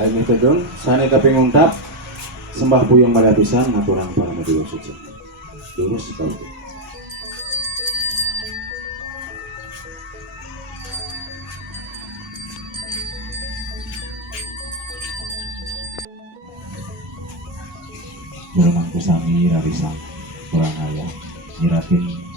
Ayo mitudun, sana kaping ungkap sembah puyung pada pisan ngaturan para medula suci. Lurus sekali. Jurang kusami rarisang kurang ayah nyiratin